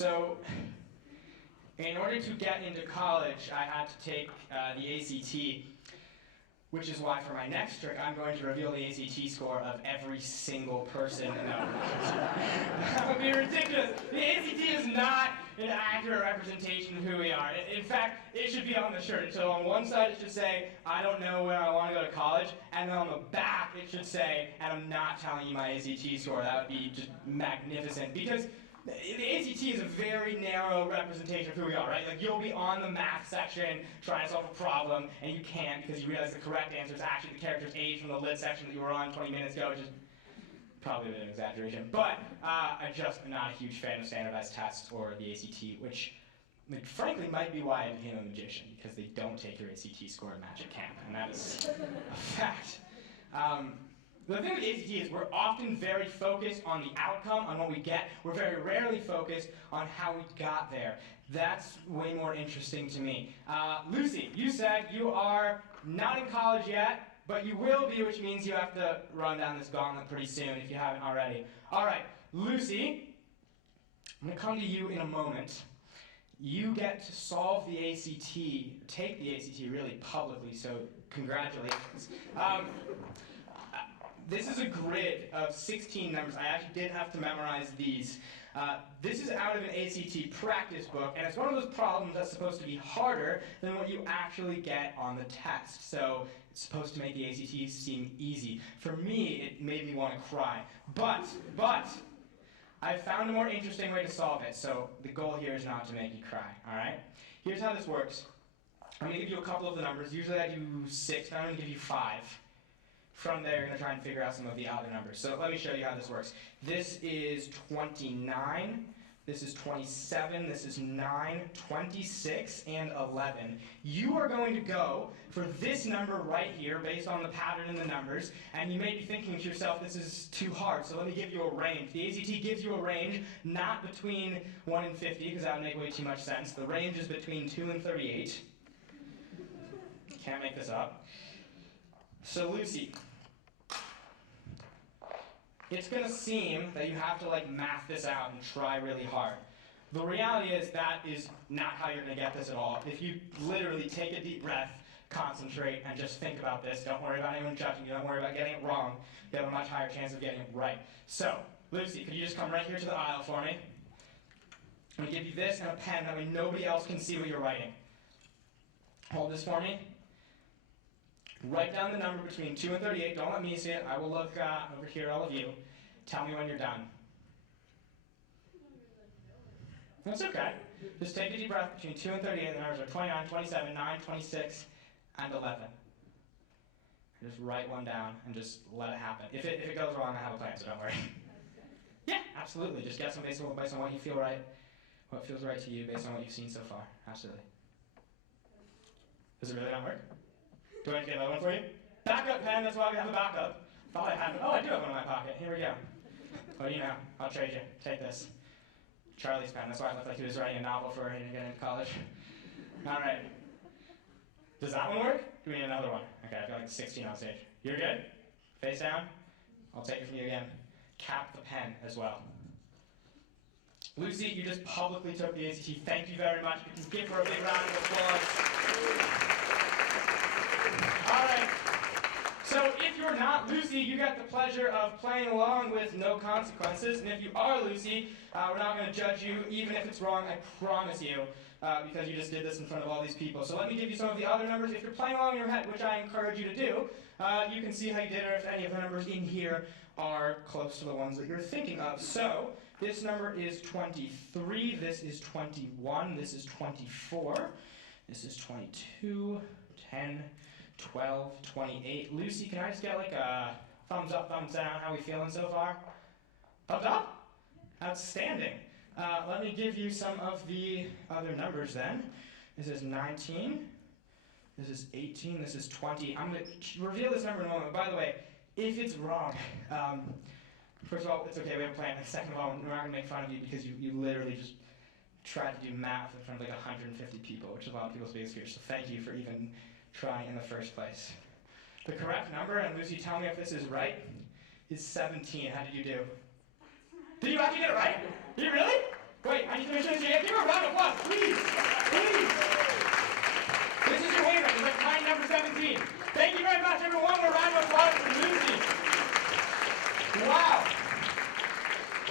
So, in order to get into college, I had to take the ACT, which is why for my next trick, I'm going to reveal the ACT score of every single person. No, that would be ridiculous. The ACT is not an accurate representation of who we are. In fact, it should be on the shirt. So on one side, it should say, I don't know where I want to go to college. And then on the back, it should say, and I'm not telling you my ACT score. That would be just magnificent. Because the ACT is a very narrow representation of who we are, right? Like, you'll be on the math section trying to solve a problem, and you can't because you realize the correct answer is actually the character's age from the lit section that you were on 20 minutes ago, which is probably a bit of an exaggeration. But I'm just not a huge fan of standardized tests or the ACT, which frankly might be why I became a magician, because they don't take your ACT score in magic camp, and that is a fact. The thing with ACT is we're often very focused on the outcome, on what we get. We're very rarely focused on how we got there. That's way more interesting to me. Lucy, you said you are not in college yet, but you will be, which means you have to run down this gauntlet pretty soon if you haven't already. All right, Lucy, I'm going to come to you in a moment. You get to solve the ACT, take the ACT really publicly, so congratulations. This is a grid of 16 numbers. I actually did have to memorize these. This is out of an ACT practice book, and it's one of those problems that's supposed to be harder than what you actually get on the test. So it's supposed to make the ACT seem easy. For me, it made me want to cry. But, I found a more interesting way to solve it, so the goal here is not to make you cry, all right? Here's how this works. I'm going to give you a couple of the numbers. Usually I do 6, but I'm going to give you 5. From there, you're going to try and figure out some of the other numbers. So let me show you how this works. This is 29, this is 27, this is 9, 26, and 11. You are going to go for this number right here based on the pattern in the numbers, and you may be thinking to yourself, this is too hard, so let me give you a range. The ACT gives you a range not between 1 and 50, because that would make way too much sense. The range is between 2 and 38. Can't make this up. So Lucy, it's going to seem that you have to math this out and try really hard. The reality is that is not how you're going to get this at all. If you literally take a deep breath, concentrate, and just think about this, don't worry about anyone judging you, don't worry about getting it wrong, you have a much higher chance of getting it right. So, Lucy, could you just come right here to the aisle for me? I'm going to give you this and a pen, that way nobody else can see what you're writing. Hold this for me. Write down the number between 2 and 38. Don't let me see it. I will look over here at all of you. Tell me when you're done. That's okay. Just take a deep breath between 2 and 38. The numbers are 29, 27, 9, 26, and 11. And just write one down and just let it happen. If it goes wrong, I have a plan, so don't worry. Yeah, absolutely. Just guess based on what you feel right, what feels right to you based on what you've seen so far. Absolutely. Does it really not work? Do I have to get another one for you? Backup pen, that's why we have a backup. Thought I had one. Oh, I do have one in my pocket. Here we go. What do you know? I'll trade you. Take this. Charlie's pen. That's why it looked like he was writing a novel for him to get into college. All right. Does that one work? Do we need another one? Okay, I've got 16 on stage. You're good? Face down? I'll take it from you again. Cap the pen as well. Lucy, you just publicly took the ACT. Thank you very much. You can give her a big round of applause. All right, so if you're not Lucy, you get the pleasure of playing along with no consequences, and if you are Lucy, we're not going to judge you, even if it's wrong, I promise you, because you just did this in front of all these people. So let me give you some of the other numbers. If you're playing along in your head, which I encourage you to do, you can see how you did, or if any of the numbers in here are close to the ones that you're thinking of. So this number is 23, this is 21, this is 24, this is 22, 10, 12, 28. Lucy, can I just get a thumbs up, thumbs down? How are we feeling so far? Thumbs up? Outstanding. Let me give you some of the other numbers then. This is 19. This is 18. This is 20. I'm going to reveal this number in a moment. By the way, if it's wrong, first of all, it's okay, we have a plan. And second of all, we're not going to make fun of you because you literally just tried to do math in front of 150 people, which is a lot of people's biggest fears. So thank you for even trying in the first place. The correct number, and Lucy, tell me if this is right, is 17. How did you do? Did you actually get it right? Did you really?